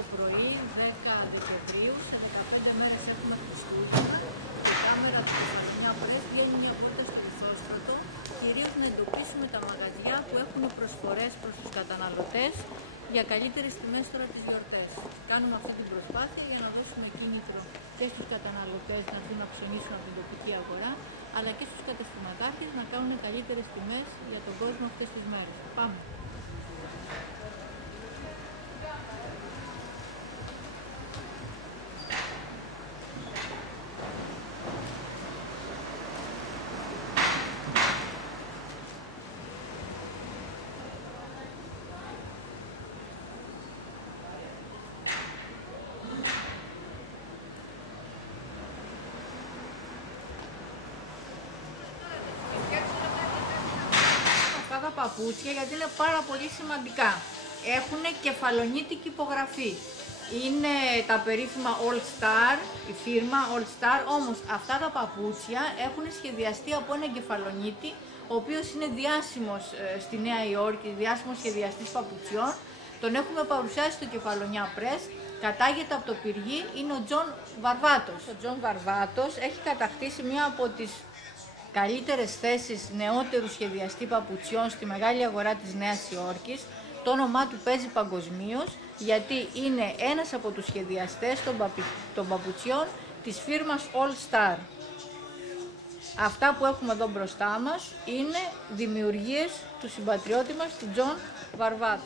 Το πρωί, 10 Δεκεμβρίου, σε 15 μέρες έχουμε Χριστούγεννα. Η κάμερα του Κεφαλονιά Press βγαίνει μια βόλτα στο Λιθόστρωτο, κυρίως να εντοπίσουμε τα μαγαζιά που έχουν προσφορές προς τους καταναλωτές για καλύτερες τιμές τώρα τις γιορτές. Κάνουμε αυτή την προσπάθεια για να δώσουμε κίνητρο και στους καταναλωτές να έρθουν να ψωνίσουν από την τοπική αγορά, αλλά και στους καταστηματάρχες να κάνουν καλύτερες τιμές για τον κόσμο αυτές τις μέρες. Πάμε! Τα παπούτσια, γιατί είναι πάρα πολύ σημαντικά. Έχουν κεφαλονίτικη υπογραφή. Είναι τα περίφημα All Star, η φίρμα All Star, όμως αυτά τα παπούτσια έχουν σχεδιαστεί από έναν κεφαλονίτη, ο οποίος είναι διάσημος στη Νέα Υόρκη, διάσημος σχεδιαστής παπουτσιών. Τον έχουμε παρουσιάσει στο Κεφαλονιά Press. Κατάγεται από το Πυργή, είναι ο Τζον Βαρβάτος. Ο Τζον Βαρβάτος έχει κατακτήσει μία από τις καλύτερες θέσεις νεότερου σχεδιαστή παπουτσιών στη μεγάλη αγορά της Νέας Υόρκης. Το όνομά του παίζει παγκοσμίως, γιατί είναι ένας από τους σχεδιαστές των παπουτσιών της φίρμας All Star. Αυτά που έχουμε εδώ μπροστά μας είναι δημιουργίες του συμπατριώτη μας, του Τζον Βαρβάτου.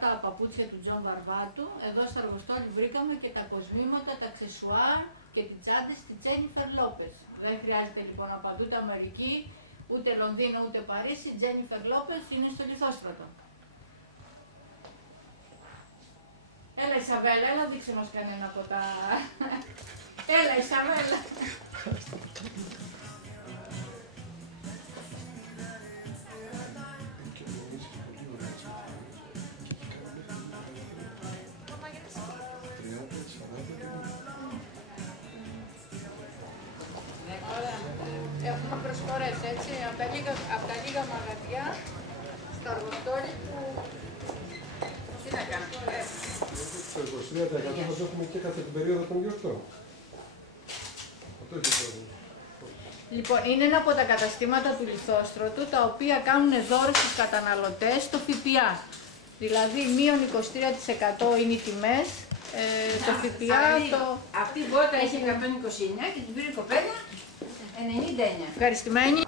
Τα παπούτσια του Τζον Βαρβάτου, εδώ στο αργοστόλι βρήκαμε και τα κοσμήματα, τα αξεσουάρ και τις τσάντες της Τζένιφερ Λόπες. Δεν χρειάζεται λοιπόν να παντού τα Αμερική, ούτε Λονδίνο ούτε Παρίσι, η Τζένιφερ Λόπες είναι στο Λιθόστρωτο. Έλα Ισαβέλα, έλα δείξε μας κανένα από τα... Έλα Ισαβέλα. Έχουμε προσφορές, έτσι, από τα λίγα μαγαζιά στο αργοστόλι που... Τι να κάνουμε. Στο 23% μας έχουμε και κατά την περίοδο των γιορτών. Αυτό έχει πρόβλημα. Λοιπόν, είναι ένα από τα καταστήματα του Λιθόστρωτου, τα οποία κάνουν δώρο στους καταναλωτές στο ΦΠΑ. Δηλαδή, μείον 23% είναι οι τιμές, το ΦΠΑ... Αυτή η βόλτα έχει 129 και την πήρε η κοπέλα 99. Ευχαριστημένη.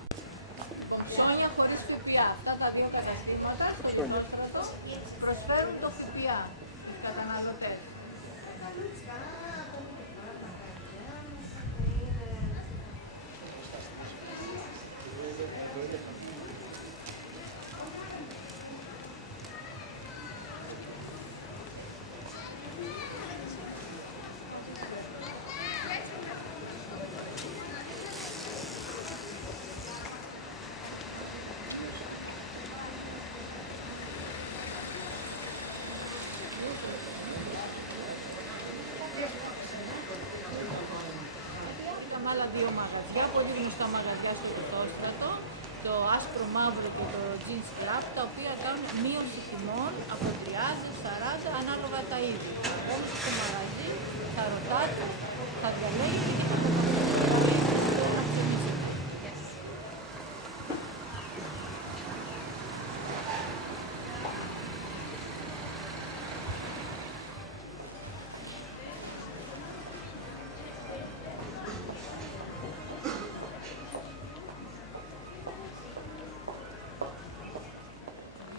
Ψώνια χωρίς ΦΠΑ. Αυτά τα δύο καταστήματα στο Λιθόστρωτο προσφέρουν το ΦΠΑ στους καταναλωτές. μαγαζιά, πολύ γνωστά μαγαζιά στο Πετώστρατο, το άσπρο μαύρο και το jeans club, τα οποία κάνουν μείωση τιμών από 30-40 ανάλογα τα είδη. Όμως στο μαγαζί θα ρωτάτε, θα διαλέγετε και θα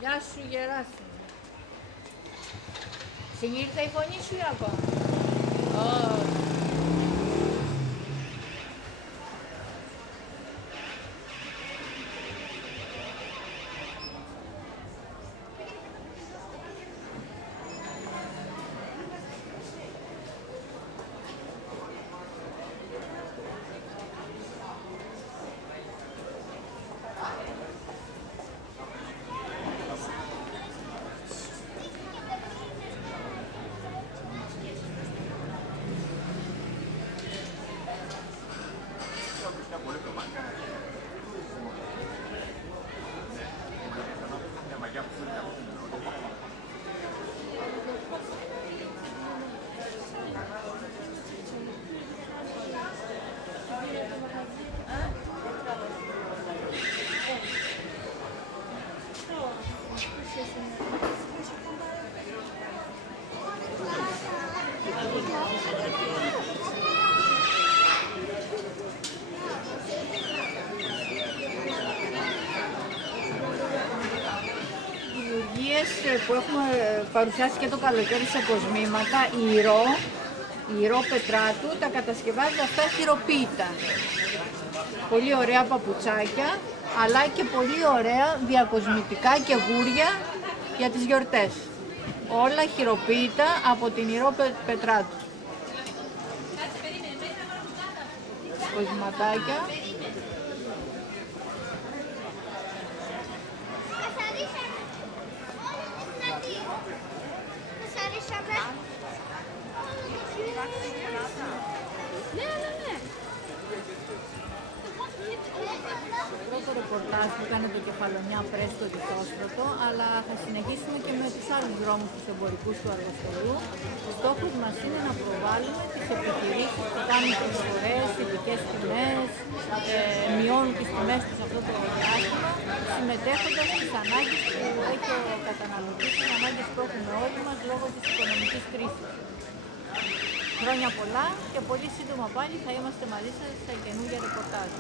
Γεια σου Γεράσιμο. Συνήλθε η φωνή σου ή ακόμα? Που έχουμε παρουσιάσει και το καλοκαίρι σε κοσμήματα, η ρο Πετράτου, τα κατασκευάζει αυτά χειροποίητα. Πολύ ωραία παπουτσάκια, αλλά και πολύ ωραία διακοσμητικά και γούρια για τις γιορτές. Όλα χειροποίητα από την ρο Πετράτου. Κοσματάκια. Το ρεπορτάζ που έκανε το Κεφαλονιά Πρέσ στο Πετώστρατο, αλλά θα συνεχίσουμε και με τους άλλους δρόμους τους εμπορικούς του αργοστολού. Ο στόχος μας είναι να προβάλλουμε τις επιχειρήσεις που κάνουν προσφορές, ειδικές τιμές, μειώνουν τις τιμές τους αυτό το διάστημα, συμμετέχοντας στις ανάγκες που έχει ο καταναλωτής, τις ανάγκες που έχουμε όλοι μας λόγω της οικονομικής κρίσης. Χρόνια πολλά και πολύ σύντομα πάλι θα είμαστε μαζί σας σε καινούργια ρεπορτάζ.